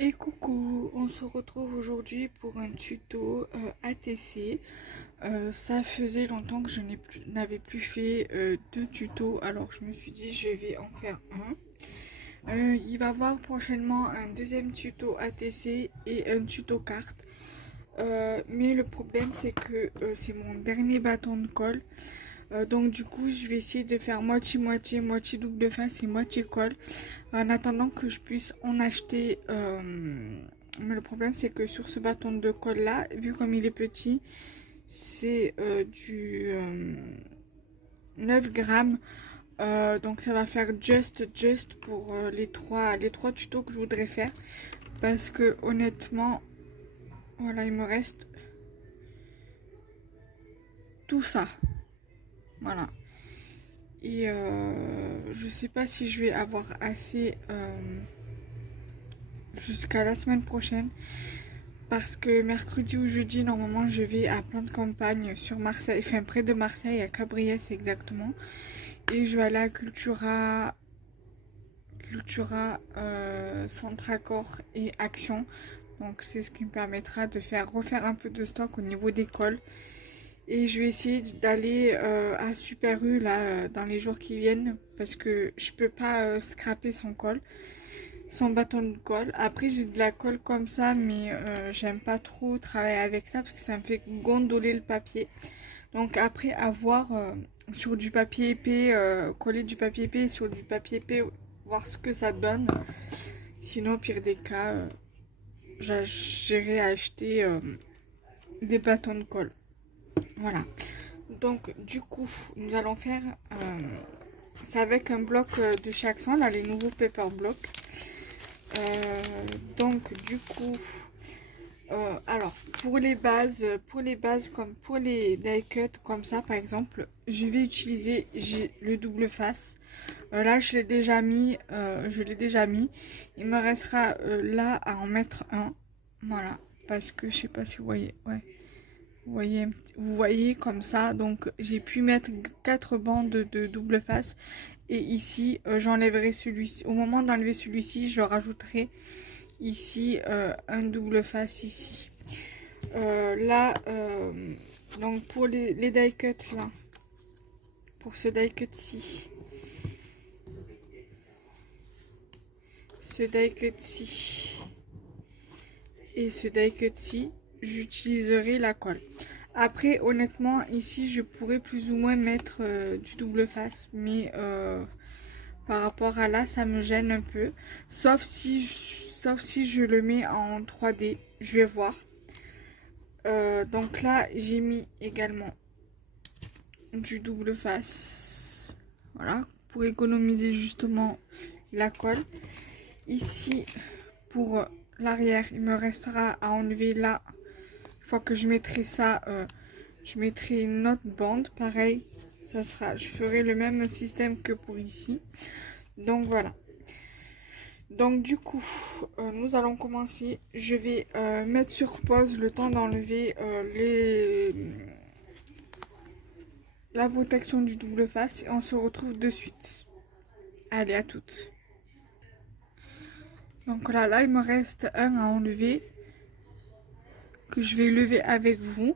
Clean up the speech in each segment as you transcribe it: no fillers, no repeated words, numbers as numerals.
Et coucou, on se retrouve aujourd'hui pour un tuto ATC. Ça faisait longtemps que je n'avais plus fait de tuto, alors je me suis dit je vais en faire un. Il va y avoir prochainement un deuxième tuto ATC et un tuto carte. Mais le problème c'est que c'est mon dernier bâton de colle. Donc du coup je vais essayer de faire moitié-moitié, moitié double face et moitié colle en attendant que je puisse en acheter. Mais le problème c'est que sur ce bâton de colle là, vu comme il est petit, c'est du 9 grammes. Donc ça va faire just pour les trois tutos que je voudrais faire. Parce que honnêtement, voilà, il me reste tout ça. Voilà. Et je sais pas si je vais avoir assez jusqu'à la semaine prochaine. Parce que mercredi ou jeudi, normalement, je vais à Plan de Campagne sur Marseille, enfin près de Marseille, à Cabriès exactement. Et je vais aller à Cultura, Centracor et Action. Donc c'est ce qui me permettra de refaire un peu de stock au niveau des cols. Et je vais essayer d'aller à Super U là dans les jours qui viennent parce que je peux pas scraper son bâton de colle. Après j'ai de la colle comme ça mais j'aime pas trop travailler avec ça parce que ça me fait gondoler le papier. Donc après avoir sur du papier épais, coller du papier épais sur du papier épais, voir ce que ça donne. Sinon au pire des cas, j'irai acheter des bâtons de colle. Voilà. Donc du coup, nous allons faire, c'est avec un bloc de chaque son, là les nouveaux paper blocks. Donc du coup, alors pour les bases comme pour les die cut comme ça par exemple, je vais utiliser le double face. Là je l'ai déjà mis, Il me restera là à en mettre un, voilà, parce que je sais pas si vous voyez, ouais. Vous voyez comme ça, donc j'ai pu mettre 4 bandes de double face et ici j'enlèverai celui-ci. Au moment d'enlever celui-ci, je rajouterai ici un double face ici. Là, donc pour les die cut là, pour ce die cut-ci, ce die cut-ci et ce die cut-ci, j'utiliserai la colle. Après, honnêtement, ici, je pourrais plus ou moins mettre du double face, mais par rapport à là, ça me gêne un peu. Sauf si je le mets en 3D, je vais voir. Donc là, j'ai mis également du double face, voilà, pour économiser justement la colle. Ici, pour l'arrière, il me restera à enlever là. Une fois que je mettrai ça, je mettrai une autre bande, pareil, je ferai le même système que pour ici. Donc voilà. Donc du coup, nous allons commencer. Je vais mettre sur pause le temps d'enlever la protection du double face et on se retrouve de suite. Allez, à toutes. Donc là, il me reste un à enlever que je vais lever avec vous.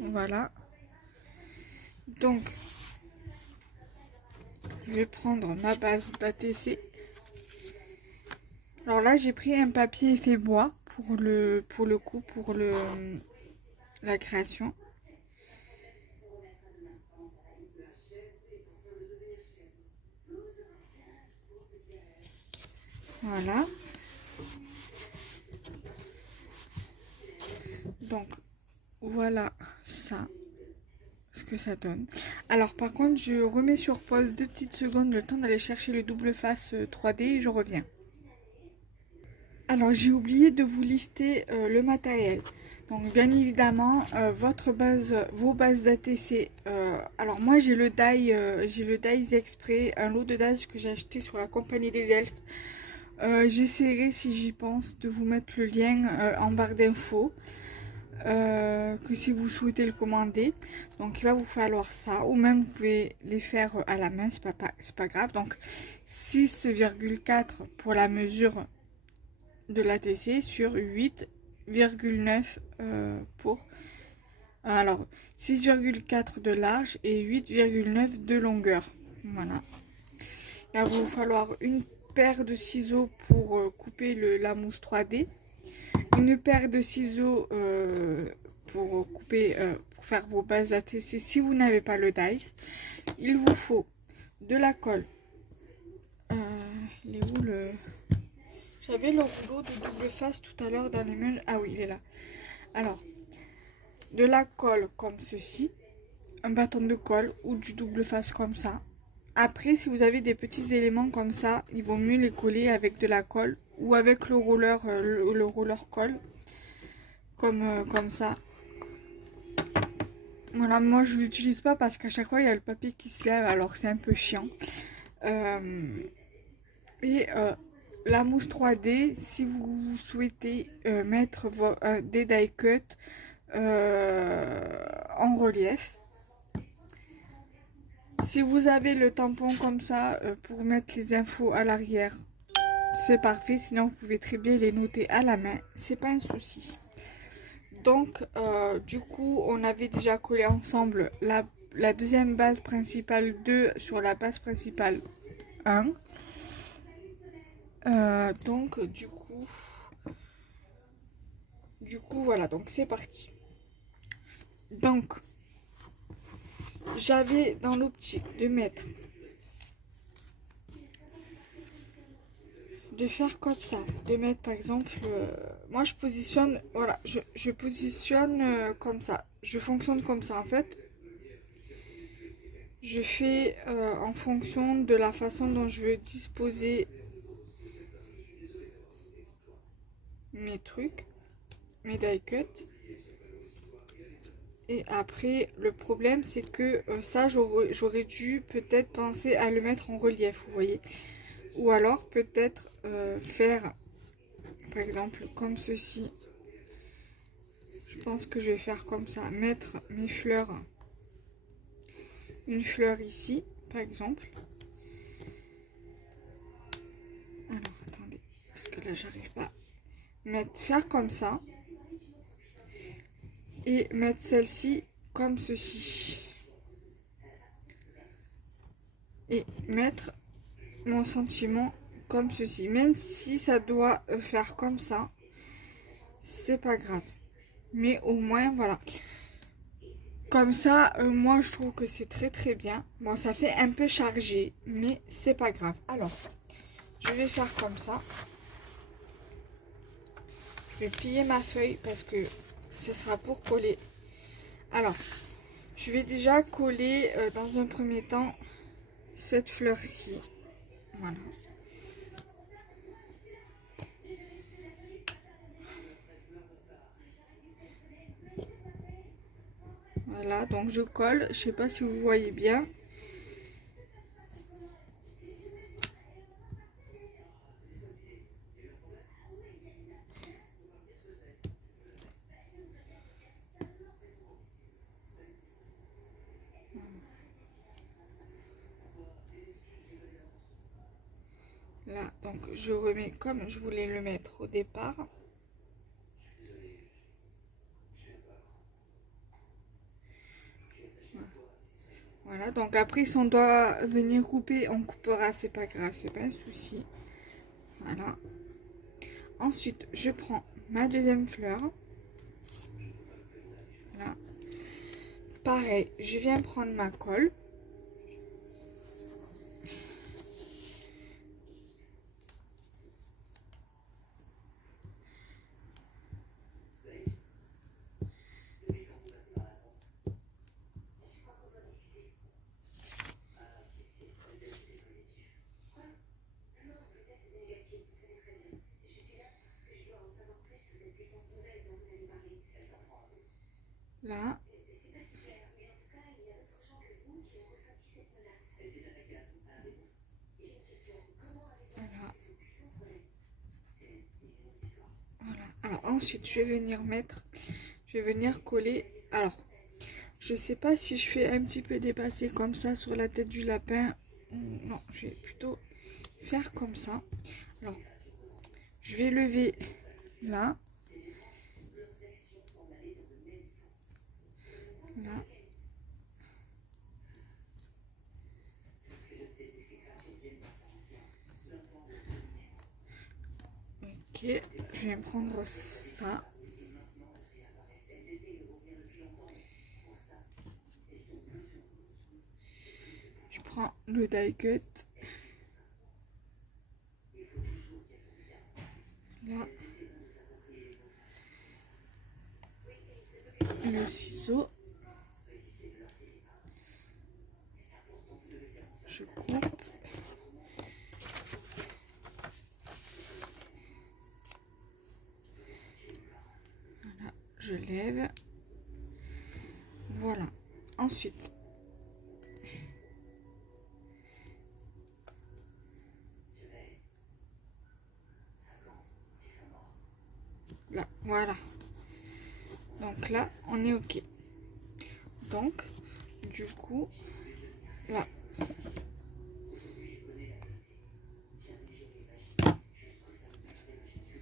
Voilà. Donc, je vais prendre ma base d'ATC. Alors là, j'ai pris un papier effet bois pour la création. Voilà. Donc, voilà ça, ce que ça donne. Alors, par contre, je remets sur pause 2 petites secondes, le temps d'aller chercher le double face 3D et je reviens. Alors, j'ai oublié de vous lister le matériel. Donc, bien évidemment, vos bases d'ATC. Alors, moi, j'ai le Dies Express, un lot de Dies que j'ai acheté sur la compagnie des Elfes. J'essaierai, si j'y pense, de vous mettre le lien en barre d'infos. que si vous souhaitez le commander. Donc il va vous falloir ça, ou même vous pouvez les faire à la main, c'est pas grave. Donc 6,4 pour la mesure de l'ATC sur 8,9 pour... Alors 6,4 de large et 8,9 de longueur. Voilà. Il va vous falloir une paire de ciseaux pour couper la mousse 3D. Une paire de ciseaux pour couper, pour faire vos bases ATC si vous n'avez pas le dice. Il vous faut de la colle. Il est où le... J'avais le rouleau de double face tout à l'heure dans les mains. Ah oui, il est là. Alors, de la colle comme ceci. Un bâton de colle ou du double face comme ça. Après, si vous avez des petits éléments comme ça, il vaut mieux les coller avec de la colle ou avec le roller colle. Comme ça. Voilà, moi je l'utilise pas parce qu'à chaque fois il y a le papier qui se lève, alors c'est un peu chiant. La mousse 3D, si vous souhaitez mettre des die cuts en relief. Si vous avez le tampon comme ça pour mettre les infos à l'arrière, c'est parfait. Sinon vous pouvez très bien les noter à la main, c'est pas un souci. Donc, du coup, on avait déjà collé ensemble la deuxième base principale 2 sur la base principale 1. Donc, du coup, voilà, donc c'est parti. Donc, j'avais dans l'optique de faire comme ça, de mettre par exemple, moi je positionne, voilà, je positionne comme ça, je fonctionne comme ça en fait, je fais en fonction de la façon dont je veux disposer mes trucs, mes die cuts. Et après, le problème c'est que ça j'aurais dû peut-être penser à le mettre en relief, vous voyez. Ou alors peut-être faire par exemple comme ceci. Je pense que je vais faire comme ça, mettre mes fleurs, une fleur ici par exemple. Alors attendez, parce que là j'arrive pas. Faire comme ça et mettre celle-ci comme ceci et mettre mon sentiment comme ceci, même si ça doit faire comme ça, c'est pas grave, mais au moins voilà, comme ça moi je trouve que c'est très très bien. Bon, ça fait un peu chargé, mais c'est pas grave. Alors je vais faire comme ça, je vais plier ma feuille parce que ce sera pour coller. Alors je vais déjà coller dans un premier temps cette fleur-ci. Voilà. Voilà, donc je colle. Je sais pas si vous voyez bien. Là, donc je remets comme je voulais le mettre au départ. Voilà, donc après si on doit venir couper, on coupera, c'est pas grave, c'est pas un souci. Voilà. Ensuite, je prends ma deuxième fleur. Voilà. Pareil, je viens prendre ma colle. Là. Voilà. Alors ensuite, je vais venir mettre, je vais venir coller. Alors, je sais pas si je fais un petit peu dépasser comme ça sur la tête du lapin. Non, je vais plutôt faire comme ça. Alors, je vais lever là. Là. Ok, je vais prendre ça. Je prends le die cut. Là. Le ciseau. Je coupe. Voilà, je lève. Voilà. Ensuite, là, voilà. Donc là, on est ok. Donc, du coup, là,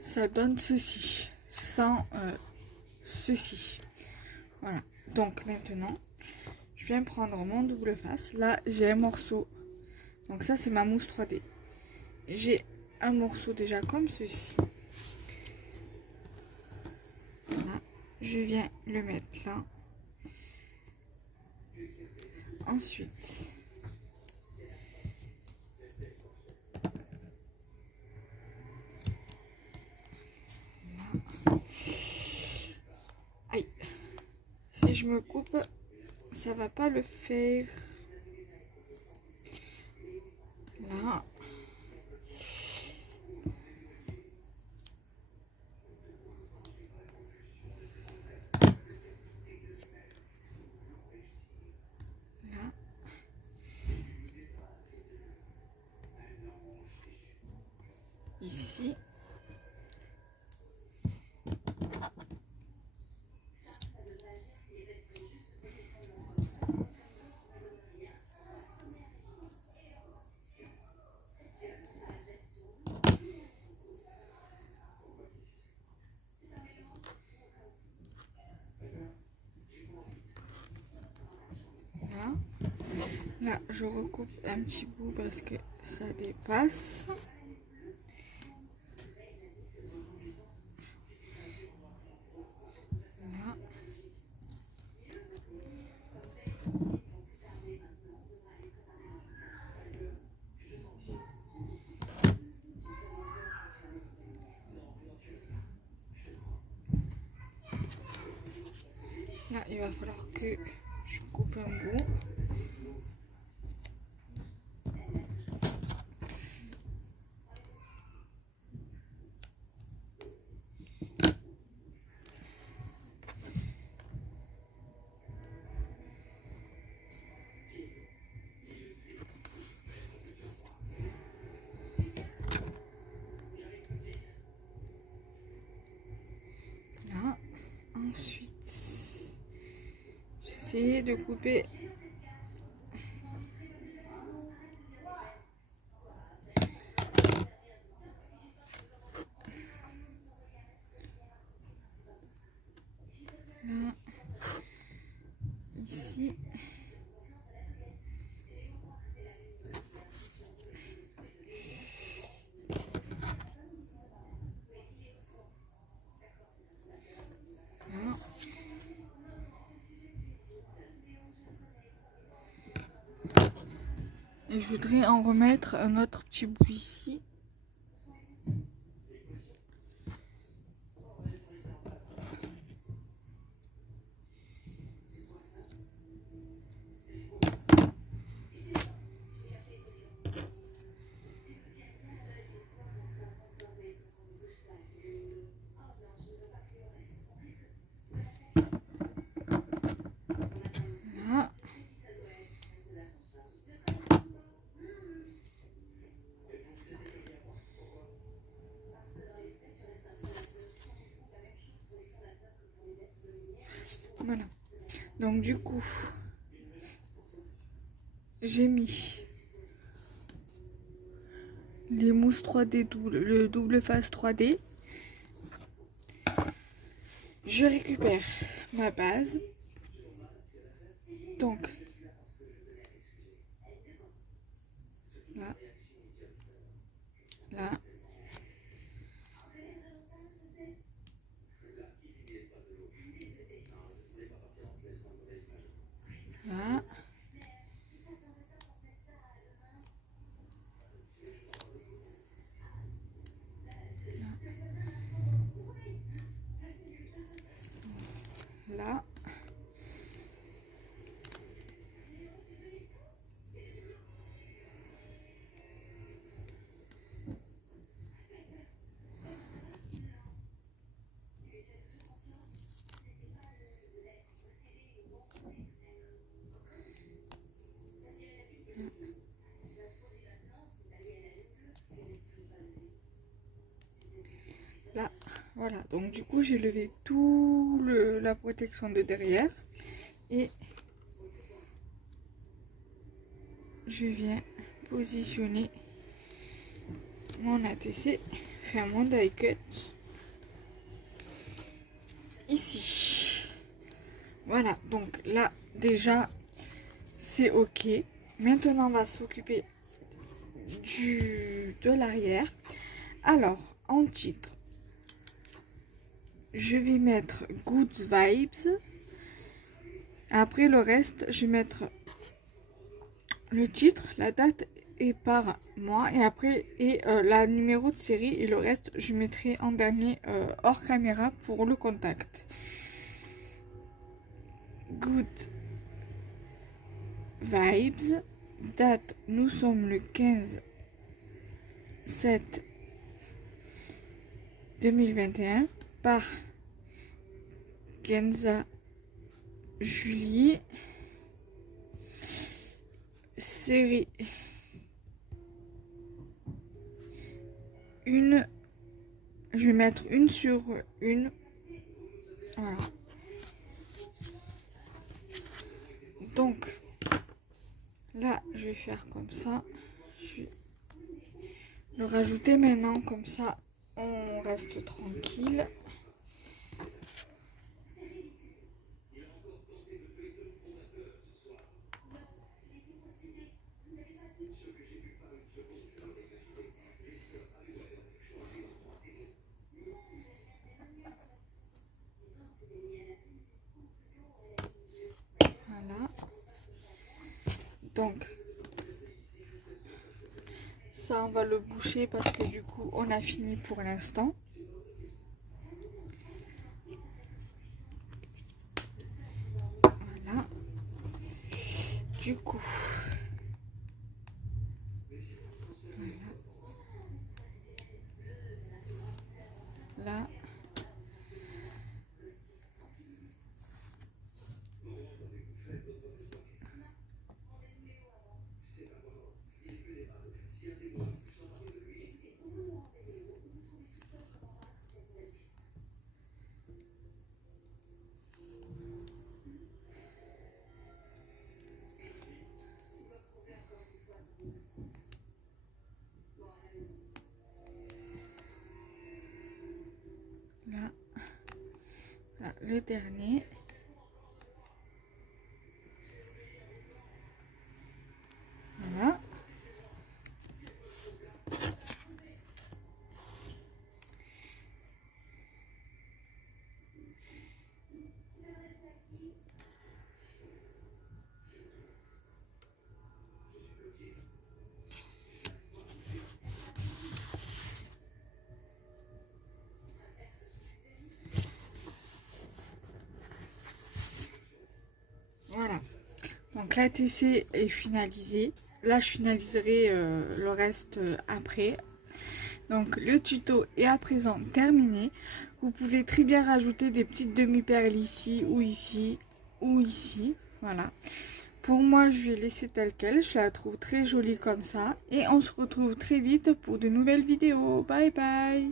ça donne ceci, sans ceci. Voilà. Donc maintenant, je viens prendre mon double face. Là, j'ai un morceau. Donc ça, c'est ma mousse 3D. J'ai un morceau déjà comme ceci. Voilà. Je viens le mettre là. Ensuite, là. Aïe. Si je me coupe, ça va pas le faire. Là. Là. Ici. Là. Là, je recoupe un petit bout parce que ça dépasse. Là. Là, il va falloir que je coupe un bout. Là. Ensuite, j'essaie de couper. Là. Ici. Là. Et je voudrais en remettre un autre petit bout ici. Là. Donc du coup, j'ai mis les mousses 3D, le double face 3D. Je récupère ma base. Donc, là, là. Là. Là. Là, voilà. Donc du coup, j'ai levé tout la protection de derrière et je viens positionner mon ATC, faire mon die cut ici. Voilà, donc là déjà c'est ok. Maintenant on va s'occuper de l'arrière. Alors en titre, je vais mettre Good Vibes. Après le reste, je vais mettre le titre, la date et par mois. Et après, la numéro de série. Et le reste, je mettrai en dernier hors caméra pour le contact. Good Vibes. Date, nous sommes le 15/7/2021 par Kenza Julie. Série une, je vais mettre une sur une. Voilà. Donc là, je vais faire comme ça. Je vais le rajouter maintenant, comme ça, on reste tranquille. Voilà. Donc, ça, on va le boucher parce que du coup, on a fini pour l'instant. Voilà. Du coup, voilà. Là. Là. Là, le dernier. Voilà. Voilà. Donc l'ATC est finalisé. Là, je finaliserai le reste après. Donc le tuto est à présent terminé. Vous pouvez très bien rajouter des petites demi-perles ici ou ici ou ici. Voilà. Pour moi, je vais laisser telle quelle. Je la trouve très jolie comme ça. Et on se retrouve très vite pour de nouvelles vidéos. Bye bye.